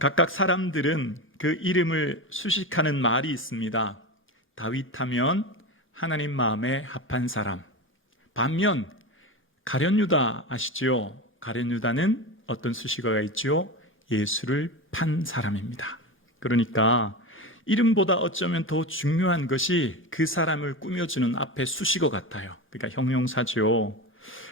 각각 사람들은 그 이름을 수식하는 말이 있습니다. 다윗하면 하나님 마음에 합한 사람. 반면 가룟유다 아시죠? 가룟유다는 어떤 수식어가 있죠? 예수를 판 사람입니다. 그러니까 이름보다 어쩌면 더 중요한 것이 그 사람을 꾸며주는 앞에 수식어 같아요. 그러니까 형용사죠.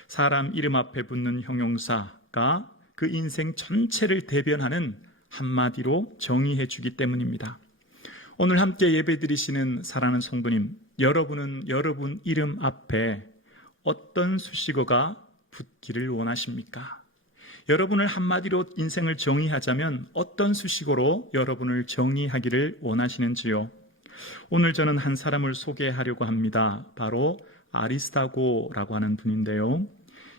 사람 이름 앞에 붙는 형용사가 그 인생 전체를 대변하는 한마디로 정의해 주기 때문입니다. 오늘 함께 예배드리시는 사랑하는 성도님, 여러분은 여러분 이름 앞에 어떤 수식어가 붙기를 원하십니까? 여러분을 한마디로 인생을 정의하자면 어떤 수식어로 여러분을 정의하기를 원하시는지요? 오늘 저는 한 사람을 소개하려고 합니다. 바로 아리스타고라고 하는 분인데요.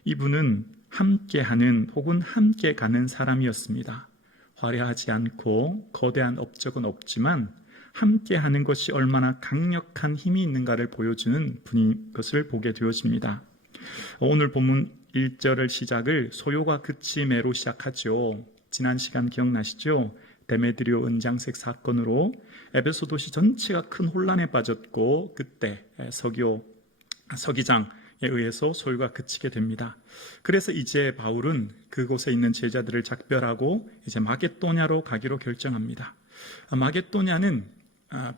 이분은 함께하는 혹은 함께 가는 사람이었습니다. 화려하지 않고 거대한 업적은 없지만 함께하는 것이 얼마나 강력한 힘이 있는가를 보여주는 분인 것을 보게 되어집니다. 오늘 본문 1절을 시작을 소요가 그치매로 시작하죠. 지난 시간 기억나시죠? 데메드리오 은장색 사건으로 에베소 도시 전체가 큰 혼란에 빠졌고 그때 서기장에 의해서 소요가 그치게 됩니다. 그래서 이제 바울은 그곳에 있는 제자들을 작별하고 이제 마게도냐로 가기로 결정합니다. 마게도냐는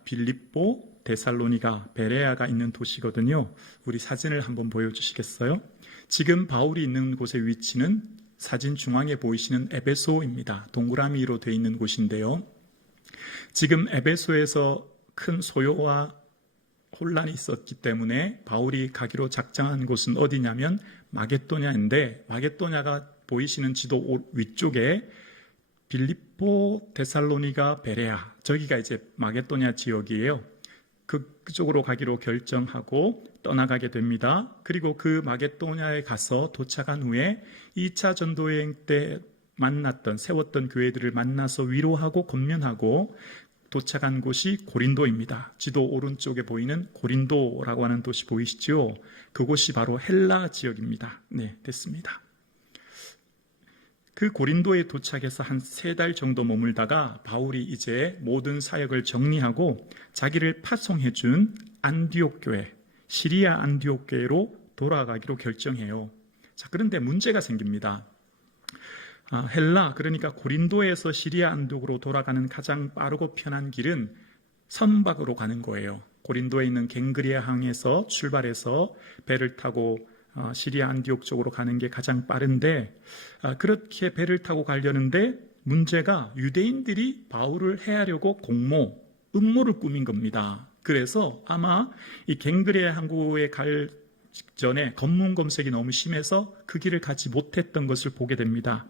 빌립보, 데살로니가, 베레아가 있는 도시거든요. 우리 사진을 한번 보여주시겠어요? 지금 바울이 있는 곳의 위치는 사진 중앙에 보이시는 에베소입니다. 동그라미로 되어 있는 곳인데요. 지금 에베소에서 큰 소요와 혼란이 있었기 때문에 바울이 가기로 작정한 곳은 어디냐면 마게도냐인데, 마게도냐가 보이시는 지도 위쪽에 빌립보, 데살로니가, 베레아, 저기가 이제 마게도냐 지역이에요. 그쪽으로 가기로 결정하고 떠나가게 됩니다. 그리고 그 마게도냐에 가서 도착한 후에 2차 전도여행 때 세웠던 교회들을 만나서 위로하고 권면하고 도착한 곳이 고린도입니다. 지도 오른쪽에 보이는 고린도라고 하는 도시 보이시죠? 그곳이 바로 헬라 지역입니다. 네, 됐습니다. 그 고린도에 도착해서 한 3달 정도 머물다가 바울이 이제 모든 사역을 정리하고 자기를 파송해 준 안디옥 교회, 시리아 안디옥 교회로 돌아가기로 결정해요. 자, 그런데 문제가 생깁니다. 헬라, 그러니까 고린도에서 시리아 안디옥으로 돌아가는 가장 빠르고 편한 길은 선박으로 가는 거예요. 고린도에 있는 갱그리아 항에서 출발해서 배를 타고 시리아 안디옥 쪽으로 가는 게 가장 빠른데, 그렇게 배를 타고 가려는데 문제가 유대인들이 바울을 해하려고 음모를 꾸민 겁니다. 그래서 아마 이 갱그리아 항구에 갈 직전에 검문 검색이 너무 심해서 그 길을 가지 못했던 것을 보게 됩니다.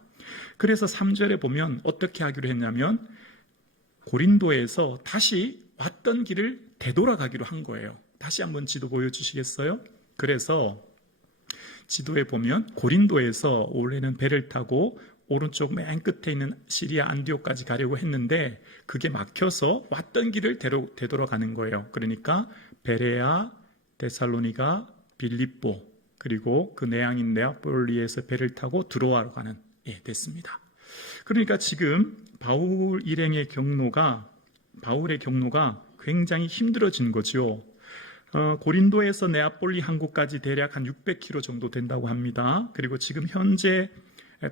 그래서 3절에 보면 어떻게 하기로 했냐면 고린도에서 다시 왔던 길을 되돌아가기로 한 거예요. 다시 한번 지도 보여주시겠어요? 그래서 지도에 보면 고린도에서 원래는 배를 타고 오른쪽 맨 끝에 있는 시리아 안디옥까지 가려고 했는데 그게 막혀서 왔던 길을 되돌아가는 거예요. 그러니까 베레아, 데살로니가, 빌립보, 그리고 그 내항인 네아폴리에서 배를 타고 드로아로 가는 됐습니다. 그러니까 지금 바울의 경로가 굉장히 힘들어진 거죠. 고린도에서 네아폴리 항구까지 대략 한 600km 정도 된다고 합니다. 그리고 지금 현재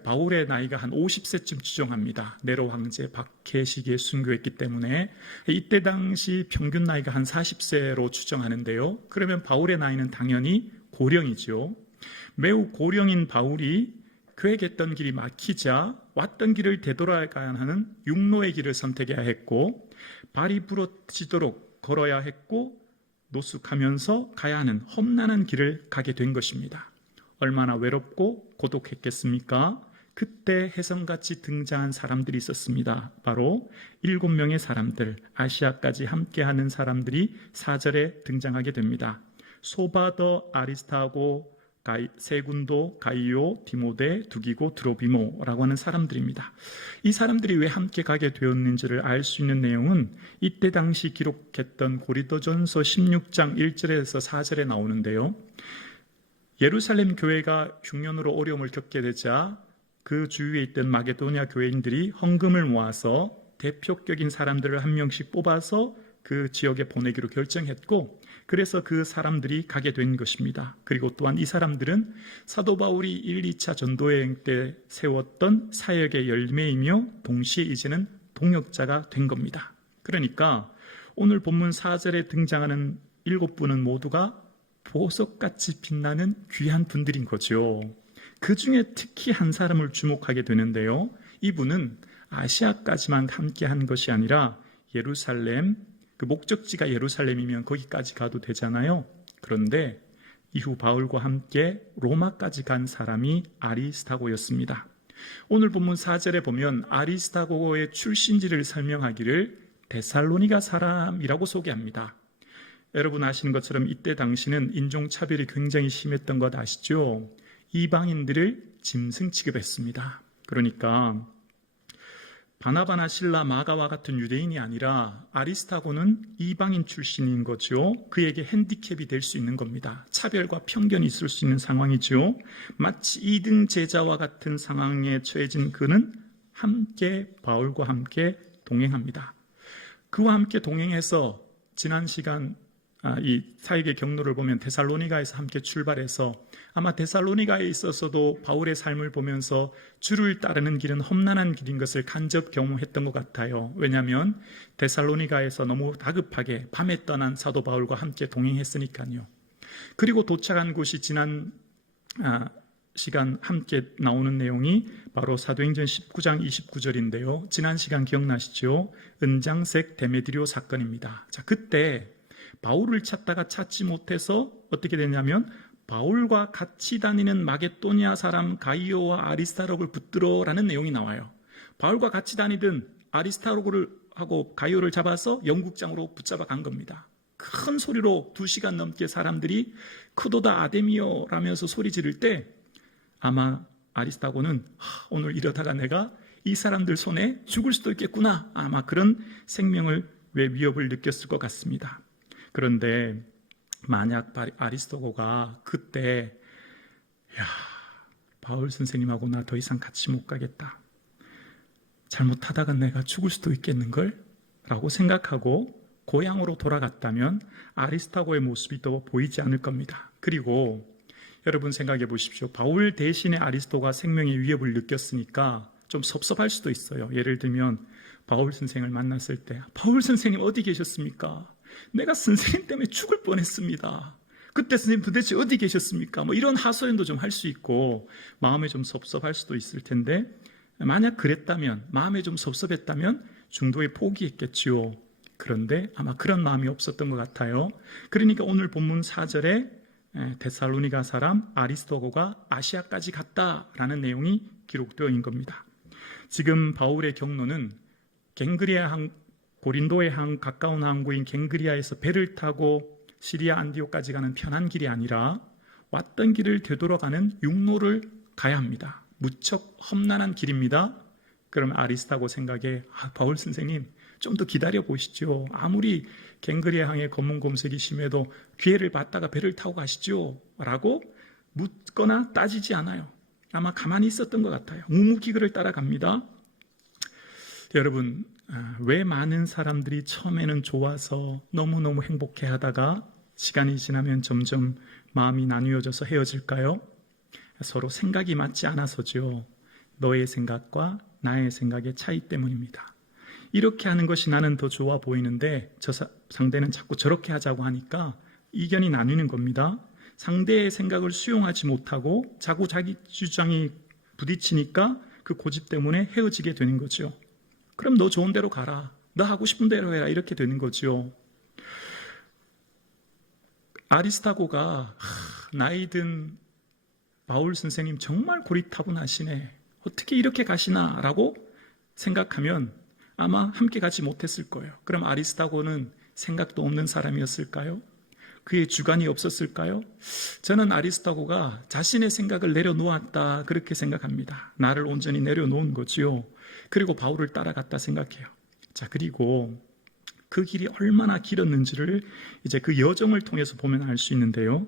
바울의 나이가 한 50세쯤 추정합니다. 네로 황제 박해 시기에 순교했기 때문에 이때 당시 평균 나이가 한 40세로 추정하는데요. 그러면 바울의 나이는 당연히 고령이죠. 매우 고령인 바울이 계획했던 길이 막히자 왔던 길을 되돌아가야 하는 육로의 길을 선택해야 했고 발이 부러지도록 걸어야 했고 노숙하면서 가야 하는 험난한 길을 가게 된 것입니다. 얼마나 외롭고 고독했겠습니까? 그때 혜성같이 등장한 사람들이 있었습니다. 바로 7명의 사람들, 아시아까지 함께하는 사람들이 4절에 등장하게 됩니다. 소바더, 아리스타고, 세군도, 가이오, 디모데, 두기고, 드로비모라고 하는 사람들입니다. 이 사람들이 왜 함께 가게 되었는지를 알 수 있는 내용은 이때 당시 기록했던 고린도전서 16장 1절에서 4절에 나오는데요. 예루살렘 교회가 흉년으로 어려움을 겪게 되자 그 주위에 있던 마게도니아 교회인들이 헌금을 모아서 대표격인 사람들을 한 명씩 뽑아서 그 지역에 보내기로 결정했고, 그래서 그 사람들이 가게 된 것입니다. 그리고 또한 이 사람들은 사도 바울이 1, 2차 전도여행 때 세웠던 사역의 열매이며 동시에 이제는 동역자가 된 겁니다. 그러니까 오늘 본문 4절에 등장하는 7분은 모두가 보석같이 빛나는 귀한 분들인 거죠. 그 중에 특히 한 사람을 주목하게 되는데요. 이분은 아시아까지만 함께 한 것이 아니라 예루살렘, 그 목적지가 예루살렘이면 거기까지 가도 되잖아요. 그런데 이후 바울과 함께 로마까지 간 사람이 아리스타고였습니다. 오늘 본문 4절에 보면 아리스타고의 출신지를 설명하기를 데살로니가 사람이라고 소개합니다. 여러분 아시는 것처럼 이때 당시는 인종차별이 굉장히 심했던 것 아시죠? 이방인들을 짐승 취급했습니다. 그러니까 바나바나 실라 마가와 같은 유대인이 아니라 아리스타고는 이방인 출신인 거죠. 그에게 핸디캡이 될 수 있는 겁니다. 차별과 편견이 있을 수 있는 상황이죠. 마치 2등 제자와 같은 상황에 처해진 그는 함께 바울과 함께 동행합니다. 그와 함께 동행해서 지난 시간 이 사역의 경로를 보면 데살로니가에서 함께 출발해서 아마 데살로니가에 있어서도 바울의 삶을 보면서 주를 따르는 길은 험난한 길인 것을 간접 경험했던 것 같아요. 왜냐하면 데살로니가에서 너무 다급하게 밤에 떠난 사도 바울과 함께 동행했으니까요. 그리고 도착한 곳이 지난 시간 함께 나오는 내용이 바로 사도행전 19장 29절인데요. 지난 시간 기억나시죠? 은장색 데메드리오 사건입니다. 자, 그때 바울을 찾다가 찾지 못해서 어떻게 됐냐면 바울과 같이 다니는 마게도니아 사람 가이오와 아리스타로를 붙들어라는 내용이 나와요. 바울과 같이 다니던 아리스타로를 하고 가이오를 잡아서 영국장으로 붙잡아 간 겁니다. 큰 소리로 2시간 넘게 사람들이 크도다 아데미오 라면서 소리 지를 때 아마 아리스타고는 오늘 이러다가 내가 이 사람들 손에 죽을 수도 있겠구나, 아마 그런 생명의 위협을 느꼈을 것 같습니다. 그런데 만약 아리스토고가 그때 바울 선생님하고 나 더 이상 같이 못 가겠다, 잘못하다가 내가 죽을 수도 있겠는걸? 라고 생각하고 고향으로 돌아갔다면 아리스타고의 모습이 더 보이지 않을 겁니다. 그리고 여러분 생각해 보십시오. 바울 대신에 아리스토가 생명의 위협을 느꼈으니까 좀 섭섭할 수도 있어요. 예를 들면 바울 선생을 만났을 때 바울 선생님 어디 계셨습니까? 내가 선생님 때문에 죽을 뻔했습니다. 그때 선생님 도대체 어디 계셨습니까? 뭐 이런 하소연도 좀 할 수 있고 마음에 좀 섭섭할 수도 있을 텐데, 만약 그랬다면, 마음에 좀 섭섭했다면 중도에 포기했겠지요. 그런데 아마 그런 마음이 없었던 것 같아요. 그러니까 오늘 본문 4절에 데살로니가 사람 아리스토고가 아시아까지 갔다라는 내용이 기록되어 있는 겁니다. 지금 바울의 경로는 고린도의 가까운 항구인 갱그리아에서 배를 타고 시리아 안디옥까지 가는 편한 길이 아니라 왔던 길을 되돌아가는 육로를 가야 합니다. 무척 험난한 길입니다. 그럼 아리스타고 생각에 바울 선생님 좀 더 기다려 보시죠. 아무리 갱그리아 항의 검은 검색이 심해도 기회를 받다가 배를 타고 가시죠 라고 묻거나 따지지 않아요. 아마 가만히 있었던 것 같아요. 묵묵히 따라갑니다. 여러분, 왜 많은 사람들이 처음에는 좋아서 너무너무 행복해 하다가 시간이 지나면 점점 마음이 나뉘어져서 헤어질까요? 서로 생각이 맞지 않아서죠. 너의 생각과 나의 생각의 차이 때문입니다. 이렇게 하는 것이 나는 더 좋아 보이는데 상대는 자꾸 저렇게 하자고 하니까 이견이 나뉘는 겁니다. 상대의 생각을 수용하지 못하고 자꾸 자기 주장이 부딪히니까 그 고집 때문에 헤어지게 되는 거죠. 그럼 너 좋은 대로 가라, 너 하고 싶은 대로 해라, 이렇게 되는 거죠. 아리스타고가 나이 든 바울 선생님 정말 고리타분하시네, 어떻게 이렇게 가시나 라고 생각하면 아마 함께 가지 못했을 거예요. 그럼 아리스타고는 생각도 없는 사람이었을까요? 그의 주관이 없었을까요? 저는 아리스타고가 자신의 생각을 내려놓았다, 그렇게 생각합니다. 나를 온전히 내려놓은 거지요. 그리고 바울을 따라갔다 생각해요. 자, 그리고 그 길이 얼마나 길었는지를 이제 그 여정을 통해서 보면 알 수 있는데요.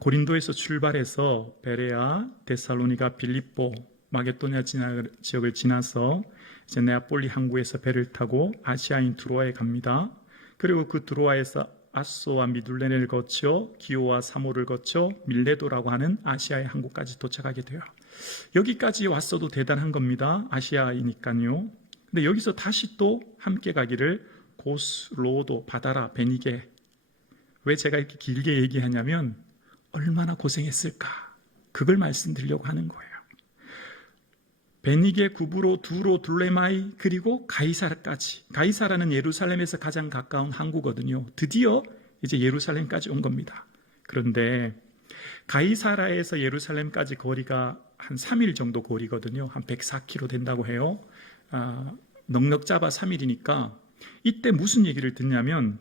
고린도에서 출발해서 베레아, 데살로니가, 빌립보, 마게도냐 지역을 지나서 이제 네아폴리 항구에서 배를 타고 아시아인 드로아에 갑니다. 그리고 그 드로아에서 아소와 미둘레를 거쳐 기오와 사모를 거쳐 밀레도라고 하는 아시아의 항구까지 도착하게 돼요. 여기까지 왔어도 대단한 겁니다. 아시아이니까요. 근데 여기서 다시 또 함께 가기를 고스, 로도, 바다라, 베니게. 왜 제가 이렇게 길게 얘기하냐면 얼마나 고생했을까 그걸 말씀드리려고 하는 거예요. 베니게, 구브로, 두로, 둘레마이 그리고 가이사라까지. 가이사라는 예루살렘에서 가장 가까운 항구거든요. 드디어 이제 예루살렘까지 온 겁니다. 그런데 가이사라에서 예루살렘까지 거리가 한 3일 정도 거리거든요. 한 104km 된다고 해요. 넉넉 잡아 3일이니까 이때 무슨 얘기를 듣냐면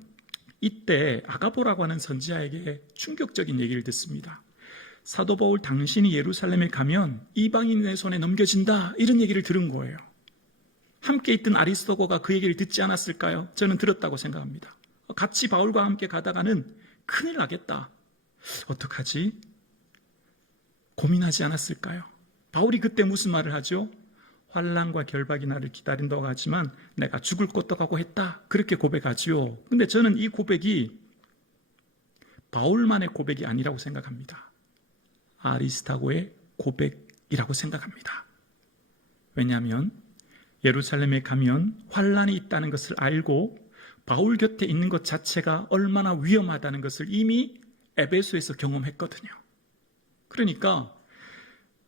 이때 아가보라고 하는 선지자에게 충격적인 얘기를 듣습니다. 사도 바울 당신이 예루살렘에 가면 이방인의 손에 넘겨진다 이런 얘기를 들은 거예요. 함께 있던 아리스도거가 그 얘기를 듣지 않았을까요? 저는 들었다고 생각합니다. 같이 바울과 함께 가다가는 큰일 나겠다. 어떡하지? 고민하지 않았을까요? 바울이 그때 무슨 말을 하죠? 환난과 결박이 나를 기다린다고 하지만 내가 죽을 것도 각오했다. 그렇게 고백하지요. 근데 저는 이 고백이 바울만의 고백이 아니라고 생각합니다. 아리스타고의 고백이라고 생각합니다. 왜냐하면 예루살렘에 가면 환난이 있다는 것을 알고 바울 곁에 있는 것 자체가 얼마나 위험하다는 것을 이미 에베소에서 경험했거든요. 그러니까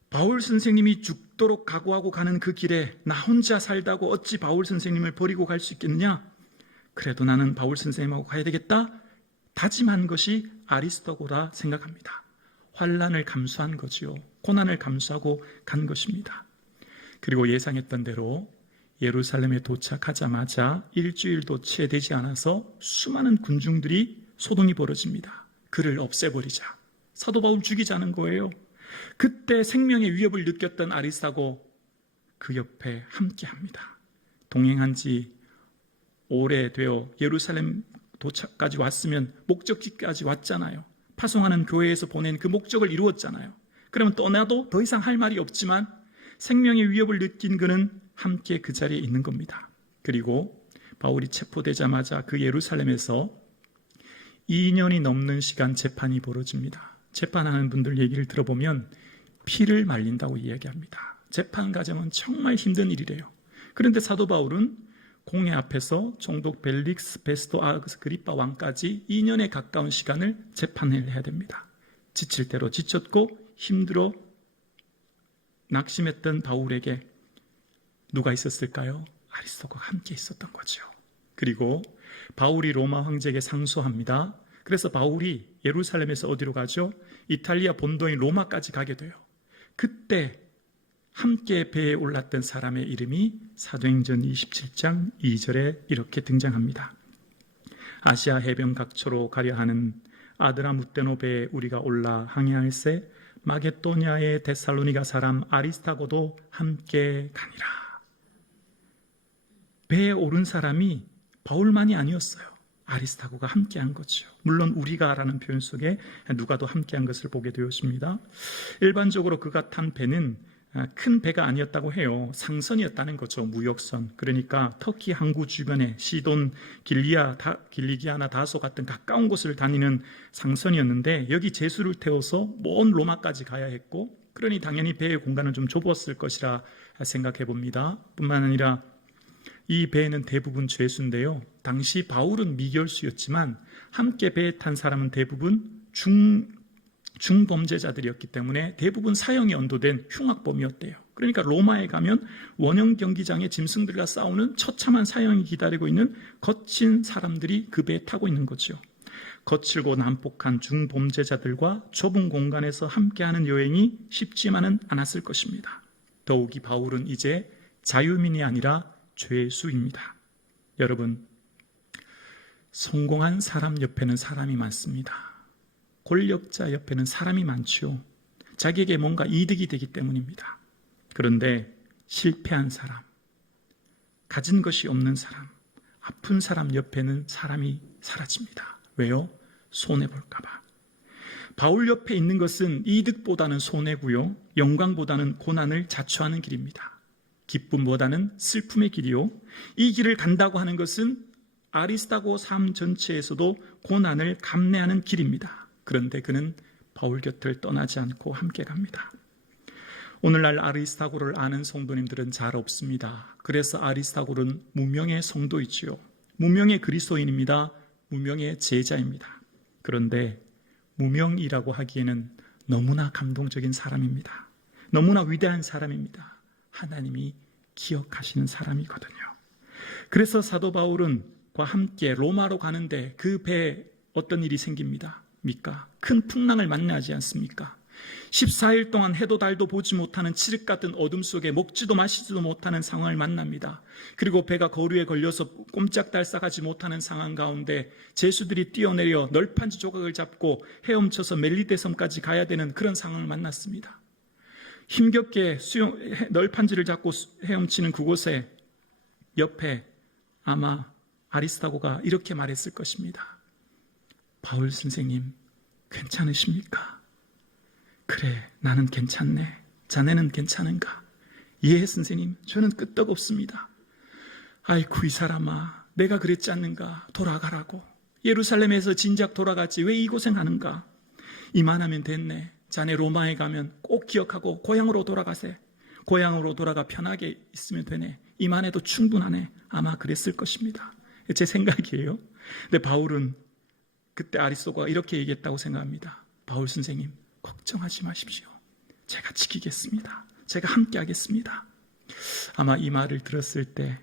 바울 선생님이 죽도록 각오하고 가는 그 길에 나 혼자 살다고 어찌 바울 선생님을 버리고 갈 수 있겠느냐? 그래도 나는 바울 선생님하고 가야 되겠다? 다짐한 것이 아리스토고라 생각합니다. 환난을 감수한 거지요. 고난을 감수하고 간 것입니다. 그리고 예상했던 대로 예루살렘에 도착하자마자 일주일도 채 되지 않아서 수많은 군중들이 소동이 벌어집니다. 그를 없애버리자. 사도 바울 죽이자는 거예요. 그때 생명의 위협을 느꼈던 아리스타고 그 옆에 함께합니다. 동행한 지 오래되어 예루살렘 도착까지 왔으면 목적지까지 왔잖아요. 파송하는 교회에서 보낸 그 목적을 이루었잖아요. 그러면 떠나도 더 이상 할 말이 없지만 생명의 위협을 느낀 그는 함께 그 자리에 있는 겁니다. 그리고 바울이 체포되자마자 그 예루살렘에서 2년이 넘는 시간 재판이 벌어집니다. 재판하는 분들 얘기를 들어보면 피를 말린다고 이야기합니다. 재판 과정은 정말 힘든 일이래요. 그런데 사도 바울은 공회 앞에서 총독 벨릭스 베스토 아그리파 왕까지 2년에 가까운 시간을 재판을 해야 됩니다. 지칠 대로 지쳤고 힘들어 낙심했던 바울에게 누가 있었을까요? 아리스토거가 함께 있었던 거죠. 그리고 바울이 로마 황제에게 상소합니다. 그래서 바울이 예루살렘에서 어디로 가죠? 이탈리아 본도인 로마까지 가게 돼요. 그때 함께 배에 올랐던 사람의 이름이 사도행전 27장 2절에 이렇게 등장합니다. 아시아 해변 각처로 가려 하는 아드라무테노 배에 우리가 올라 항해할새 마게도냐의 데살로니가 사람 아리스타고도 함께 가니라. 배에 오른 사람이 바울만이 아니었어요. 아리스타고가 함께한 거죠. 물론 우리가라는 표현 속에 누가도 함께한 것을 보게 되었습니다. 일반적으로 그가 탄 배는 큰 배가 아니었다고 해요. 상선이었다는 거죠. 무역선. 그러니까 터키 항구 주변에 시돈, 길리기아나 다소 같은 가까운 곳을 다니는 상선이었는데 여기 제수를 태워서 먼 로마까지 가야 했고 그러니 당연히 배의 공간은 좀 좁았을 것이라 생각해 봅니다. 뿐만 아니라 이 배는 대부분 죄수인데요. 당시 바울은 미결수였지만 함께 배에 탄 사람은 대부분 중범죄자들이었기 때문에 대부분 사형이 언도된 흉악범이었대요. 그러니까 로마에 가면 원형 경기장에 짐승들과 싸우는 처참한 사형이 기다리고 있는 거친 사람들이 그 배에 타고 있는 거죠. 거칠고 난폭한 중범죄자들과 좁은 공간에서 함께하는 여행이 쉽지만은 않았을 것입니다. 더욱이 바울은 이제 자유민이 아니라 죄수입니다. 여러분, 성공한 사람 옆에는 사람이 많습니다. 권력자 옆에는 사람이 많죠. 자기에게 뭔가 이득이 되기 때문입니다. 그런데 실패한 사람, 가진 것이 없는 사람, 아픈 사람 옆에는 사람이 사라집니다. 왜요? 손해볼까 봐. 바울 옆에 있는 것은 이득보다는 손해고요, 영광보다는 고난을 자초하는 길입니다. 기쁨보다는 슬픔의 길이요, 이 길을 간다고 하는 것은 아리스타고 삶 전체에서도 고난을 감내하는 길입니다. 그런데 그는 바울 곁을 떠나지 않고 함께 갑니다. 오늘날 아리스타고를 아는 성도님들은 잘 없습니다. 그래서 아리스타고는 무명의 성도이지요, 무명의 그리스도인입니다. 무명의 제자입니다. 그런데 무명이라고 하기에는 너무나 감동적인 사람입니다. 너무나 위대한 사람입니다. 하나님이 기억하시는 사람이거든요. 그래서 사도 바울과 함께 로마로 가는데 그 배에 어떤 일이 생깁니다. 큰 풍랑을 만나지 않습니까? 14일 동안 해도 달도 보지 못하는 칠흑 같은 어둠 속에 먹지도 마시지도 못하는 상황을 만납니다. 그리고 배가 거류에 걸려서 꼼짝달싹하지 못하는 상황 가운데 제수들이 뛰어내려 널판지 조각을 잡고 헤엄쳐서 멜리데 섬까지 가야 되는 그런 상황을 만났습니다. 힘겹게 널판지를 잡고 헤엄치는 그곳에 옆에 아마 아리스타고가 이렇게 말했을 것입니다. 바울 선생님, 괜찮으십니까? 그래, 나는 괜찮네. 자네는 괜찮은가? 예, 선생님, 저는 끄떡없습니다. 아이고, 이 사람아, 내가 그랬지 않는가? 돌아가라고. 예루살렘에서 진작 돌아갔지 왜 이 고생하는가? 이만하면 됐네. 자네 로마에 가면 꼭 기억하고 고향으로 돌아가세. 고향으로 돌아가 편하게 있으면 되네. 이만해도 충분하네. 아마 그랬을 것입니다. 제 생각이에요. 근데 바울은 그때 아리스토가 이렇게 얘기했다고 생각합니다. 바울 선생님, 걱정하지 마십시오. 제가 지키겠습니다. 제가 함께 하겠습니다. 아마 이 말을 들었을 때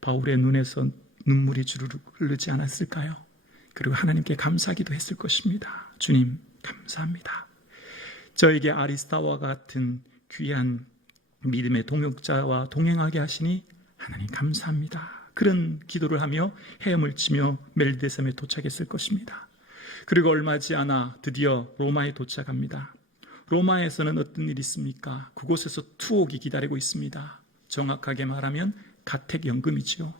바울의 눈에서 눈물이 주르륵 흐르지 않았을까요? 그리고 하나님께 감사하기도 했을 것입니다. 주님, 감사합니다. 저에게 아리스타와 같은 귀한 믿음의 동역자와 동행하게 하시니 하나님 감사합니다. 그런 기도를 하며 헤엄을 치며 멜리데 섬에 도착했을 것입니다. 그리고 얼마 지 않아 드디어 로마에 도착합니다. 로마에서는 어떤 일이 있습니까? 그곳에서 투옥이 기다리고 있습니다. 정확하게 말하면 가택연금이지요.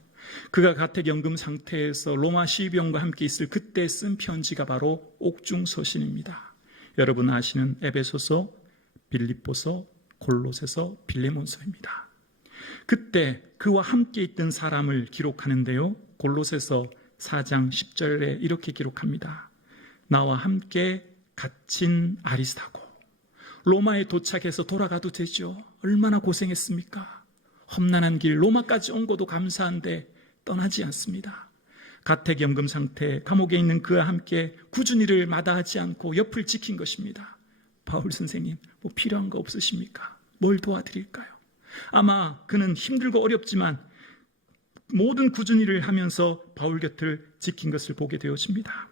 그가 가택연금 상태에서 로마 시병과 함께 있을 그때 쓴 편지가 바로 옥중서신입니다. 여러분 아시는 에베소서, 빌립보서, 골로새서, 빌레몬서입니다. 그때 그와 함께 있던 사람을 기록하는데요, 골로새서 4장 10절에 이렇게 기록합니다. 나와 함께 갇힌 아리스타고, 로마에 도착해서 돌아가도 되죠. 얼마나 고생했습니까? 험난한 길 로마까지 온 것도 감사한데 떠나지 않습니다. 가택연금 상태, 감옥에 있는 그와 함께 꾸준히를 마다하지 않고 옆을 지킨 것입니다. 바울 선생님, 뭐 필요한 거 없으십니까? 뭘 도와드릴까요? 아마 그는 힘들고 어렵지만 모든 꾸준히를 하면서 바울 곁을 지킨 것을 보게 되어집니다.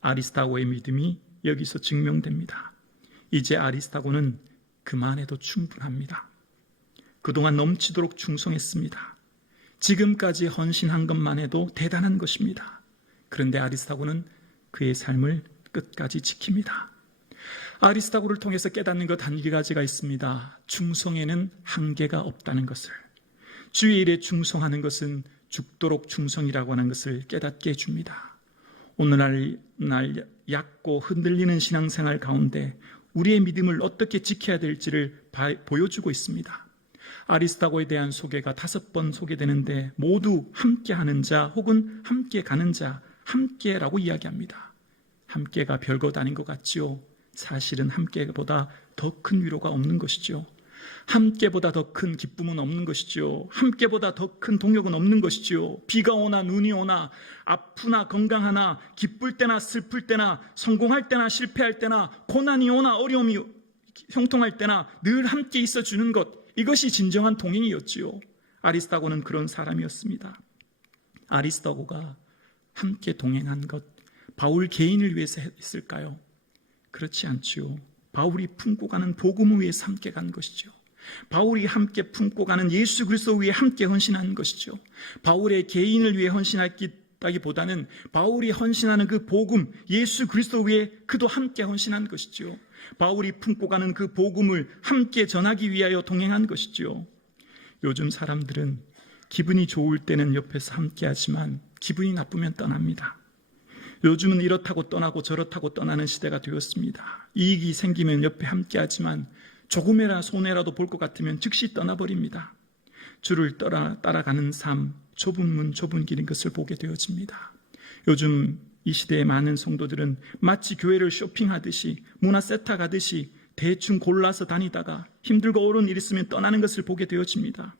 아리스타고의 믿음이 여기서 증명됩니다. 이제 아리스타고는 그만해도 충분합니다. 그동안 넘치도록 충성했습니다. 지금까지 헌신한 것만 해도 대단한 것입니다. 그런데 아리스타고는 그의 삶을 끝까지 지킵니다. 아리스타고를 통해서 깨닫는 것 한 가지가 있습니다. 충성에는 한계가 없다는 것을. 주의 일에 충성하는 것은 죽도록 충성이라고 하는 것을 깨닫게 해줍니다. 오늘날 얕고 흔들리는 신앙생활 가운데 우리의 믿음을 어떻게 지켜야 될지를 보여주고 있습니다. 아리스타고에 대한 소개가 5번 소개되는데 모두 함께하는 자 혹은 함께 가는 자, 함께라고 이야기합니다. 함께가 별것 아닌 것 같지요. 사실은 함께보다 더 큰 위로가 없는 것이죠. 함께보다 더 큰 기쁨은 없는 것이죠. 함께보다 더 큰 동력은 없는 것이죠. 비가 오나 눈이 오나 아프나 건강하나 기쁠 때나 슬플 때나 성공할 때나 실패할 때나 고난이 오나 어려움이 형통할 때나 늘 함께 있어주는 것, 이것이 진정한 동행이었지요. 아리스타고는 그런 사람이었습니다. 아리스타고가 함께 동행한 것, 바울 개인을 위해서 했을까요? 그렇지 않지요. 바울이 품고 가는 복음을 위해 함께 간 것이죠. 바울이 함께 품고 가는 예수 그리스도 위해 함께 헌신한 것이죠. 바울의 개인을 위해 헌신했다기보다는 바울이 헌신하는 그 복음, 예수 그리스도 위해 그도 함께 헌신한 것이죠. 바울이 품고 가는 그 복음을 함께 전하기 위하여 동행한 것이죠. 요즘 사람들은 기분이 좋을 때는 옆에서 함께 하지만 기분이 나쁘면 떠납니다. 요즘은 이렇다고 떠나고 저렇다고 떠나는 시대가 되었습니다. 이익이 생기면 옆에 함께하지만 조금이라 손해라도 볼 것 같으면 즉시 떠나버립니다. 주를 따라가는 삶, 좁은 문 좁은 길인 것을 보게 되어집니다. 요즘 이 시대의 많은 성도들은 마치 교회를 쇼핑하듯이 문화 세트 가듯이 대충 골라서 다니다가 힘들고 어려운 일 있으면 떠나는 것을 보게 되어집니다.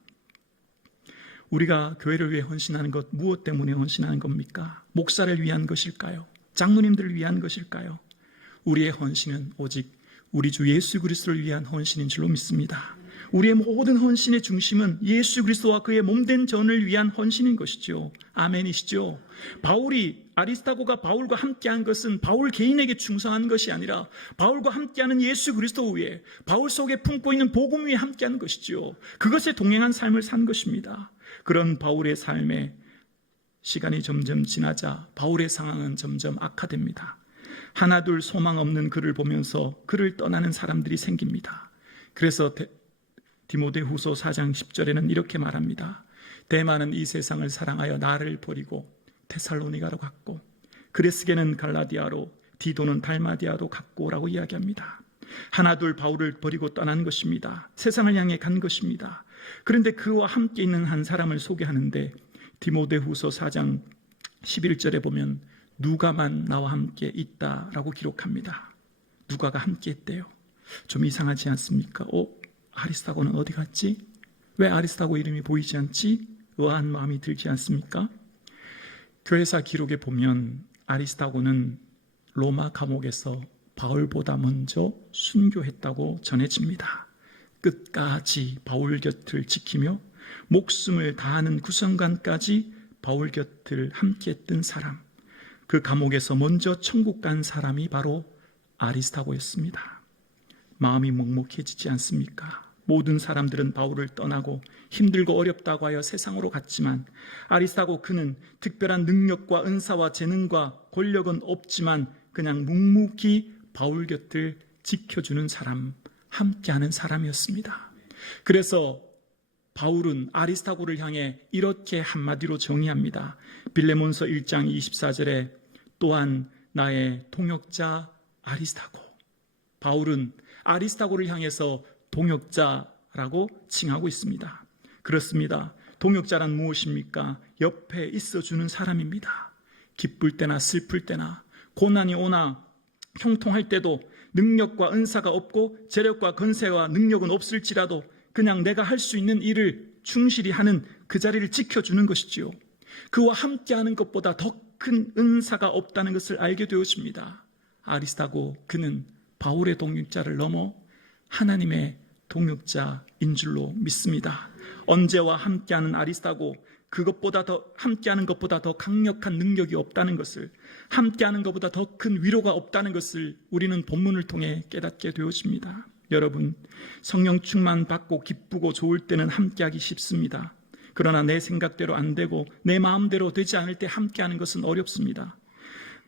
우리가 교회를 위해 헌신하는 것, 무엇 때문에 헌신하는 겁니까? 목사를 위한 것일까요? 장로님들을 위한 것일까요? 우리의 헌신은 오직 우리 주 예수 그리스도를 위한 헌신인 줄로 믿습니다. 우리의 모든 헌신의 중심은 예수 그리스도와 그의 몸된 전을 위한 헌신인 것이죠. 아멘이시죠? 아리스타고가 바울과 함께한 것은 바울 개인에게 충성한 것이 아니라 바울과 함께하는 예수 그리스도 위에, 바울 속에 품고 있는 복음 위에 함께하는 것이죠. 그것에 동행한 삶을 산 것입니다. 그런 바울의 삶에 시간이 점점 지나자 바울의 상황은 점점 악화됩니다. 하나둘 소망 없는 그를 보면서 그를 떠나는 사람들이 생깁니다. 그래서 디모데후서 4장 10절에는 이렇게 말합니다. 데마는 이 세상을 사랑하여 나를 버리고 데살로니가로 갔고, 그레스게는 갈라디아로, 디도는 달마디아로 갔고라고 이야기합니다. 하나둘 바울을 버리고 떠난 것입니다. 세상을 향해 간 것입니다. 그런데 그와 함께 있는 한 사람을 소개하는데 디모데후서 4장 11절에 보면 누가만 나와 함께 있다라고 기록합니다. 누가가 함께 했대요. 좀 이상하지 않습니까? 아리스타고는 어디 갔지? 왜 아리스타고 이름이 보이지 않지? 의아한 마음이 들지 않습니까? 교회사 기록에 보면 아리스타고는 로마 감옥에서 바울보다 먼저 순교했다고 전해집니다. 끝까지 바울 곁을 지키며 목숨을 다하는 그 순간까지 바울 곁을 함께했던 사람, 그 감옥에서 먼저 천국 간 사람이 바로 아리스타고였습니다. 마음이 먹먹해지지 않습니까? 모든 사람들은 바울을 떠나고 힘들고 어렵다고 하여 세상으로 갔지만 아리스타고 그는 특별한 능력과 은사와 재능과 권력은 없지만 그냥 묵묵히 바울 곁을 지켜주는 사람, 함께하는 사람이었습니다. 그래서 바울은 아리스타고를 향해 이렇게 한마디로 정의합니다. 빌레몬서 1장 24절에 또한 나의 동역자 아리스타고. 바울은 아리스타고를 향해서 동역자라고 칭하고 있습니다. 그렇습니다. 동역자란 무엇입니까? 옆에 있어주는 사람입니다. 기쁠 때나 슬플 때나 고난이 오나 형통할 때도 능력과 은사가 없고 재력과 건세와 능력은 없을지라도 그냥 내가 할 수 있는 일을 충실히 하는 그 자리를 지켜주는 것이지요. 그와 함께하는 것보다 더 큰 은사가 없다는 것을 알게 되었습니다. 아리스타고 그는 바울의 동역자를 넘어 하나님의 동역자인 줄로 믿습니다. 언제와 함께하는 아리스타고, 그것보다 더 함께하는 것보다 더 강력한 능력이 없다는 것을, 함께하는 것보다 더 큰 위로가 없다는 것을 우리는 본문을 통해 깨닫게 되었습니다. 여러분, 성령 충만 받고 기쁘고 좋을 때는 함께하기 쉽습니다. 그러나 내 생각대로 안 되고 내 마음대로 되지 않을 때 함께하는 것은 어렵습니다.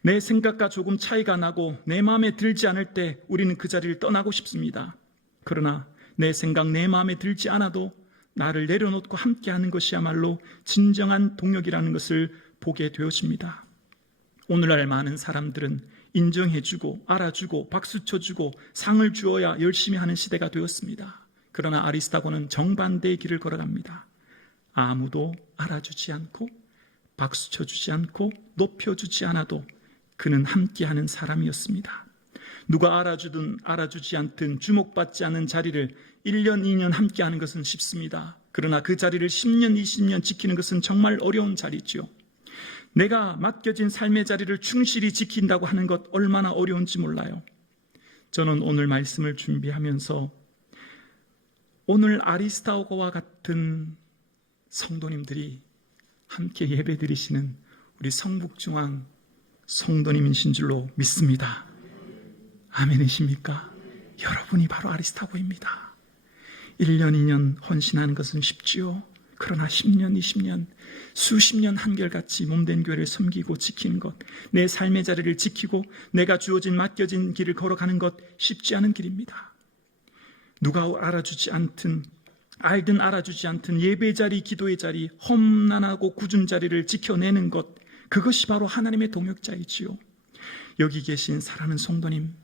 내 생각과 조금 차이가 나고 내 마음에 들지 않을 때 우리는 그 자리를 떠나고 싶습니다. 그러나 내 생각, 내 마음에 들지 않아도 나를 내려놓고 함께하는 것이야말로 진정한 동역이라는 것을 보게 되었습니다. 오늘날 많은 사람들은 인정해주고 알아주고 박수 쳐주고 상을 주어야 열심히 하는 시대가 되었습니다. 그러나 아리스타고는 정반대의 길을 걸어갑니다. 아무도 알아주지 않고 박수 쳐주지 않고 높여주지 않아도 그는 함께하는 사람이었습니다. 누가 알아주든 알아주지 않든 주목받지 않는 자리를 1년, 2년 함께하는 것은 쉽습니다. 그러나 그 자리를 10년, 20년 지키는 것은 정말 어려운 자리죠. 내가 맡겨진 삶의 자리를 충실히 지킨다고 하는 것 얼마나 어려운지 몰라요. 저는 오늘 말씀을 준비하면서 오늘 아리스타고와 같은 성도님들이 함께 예배드리시는 우리 성북중앙 성도님이신 줄로 믿습니다. 아멘이십니까? 여러분이 바로 아리스타고입니다. 1년, 2년 헌신하는 것은 쉽지요. 그러나 10년, 20년, 수십 년 한결같이 몸된 교회를 섬기고 지키는 것, 내 삶의 자리를 지키고 내가 주어진 맡겨진 길을 걸어가는 것 쉽지 않은 길입니다. 누가 알아주지 않든 알든 알아주지 않든 예배 자리, 기도의 자리, 험난하고 굳은 자리를 지켜내는 것, 그것이 바로 하나님의 동역자이지요. 여기 계신 사랑하는 성도님,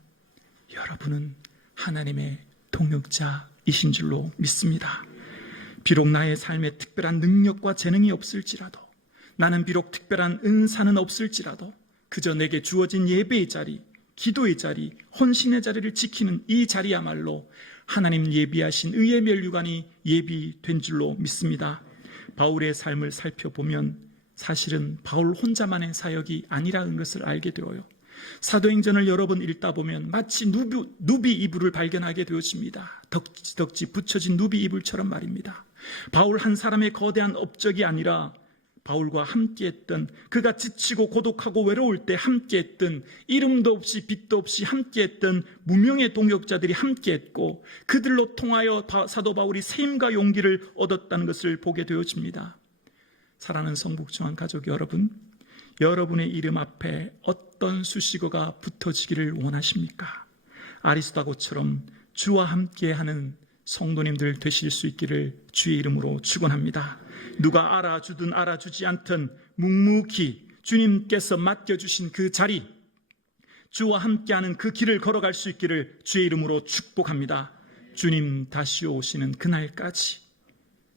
여러분은 하나님의 동역자이신 줄로 믿습니다. 비록 나의 삶에 특별한 능력과 재능이 없을지라도, 나는 비록 특별한 은사는 없을지라도 그저 내게 주어진 예배의 자리, 기도의 자리, 헌신의 자리를 지키는 이 자리야말로 하나님 예비하신 의의 면류관이 예비된 줄로 믿습니다. 바울의 삶을 살펴보면 사실은 바울 혼자만의 사역이 아니라는 것을 알게 되어요. 사도행전을 여러 번 읽다 보면 마치 누비 이불을 발견하게 되어집니다. 덕지 붙여진 누비 이불처럼 말입니다. 바울 한 사람의 거대한 업적이 아니라 바울과 함께했던, 그가 지치고 고독하고 외로울 때 함께했던, 이름도 없이 빛도 없이 함께했던 무명의 동역자들이 함께했고, 그들로 통하여 사도 바울이 세임과 용기를 얻었다는 것을 보게 되어집니다. 사랑하는 성북중앙 가족 여러분, 여러분의 이름 앞에 어떤 수식어가 붙어지기를 원하십니까? 아리스도고처럼 주와 함께하는 성도님들 되실 수 있기를 주의 이름으로 축원합니다. 누가 알아주든 알아주지 않든 묵묵히 주님께서 맡겨주신 그 자리, 주와 함께하는 그 길을 걸어갈 수 있기를 주의 이름으로 축복합니다. 주님 다시 오시는 그날까지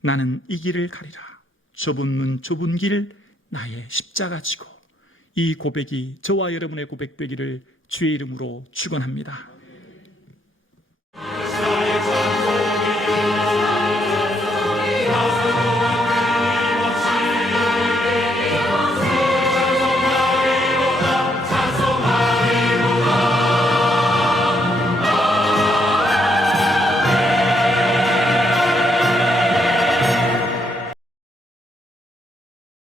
나는 이 길을 가리라. 좁은 문 좁은 길 나의 십자가 지고, 이 고백이 저와 여러분의 고백 되기를 주의 이름으로 축원합니다.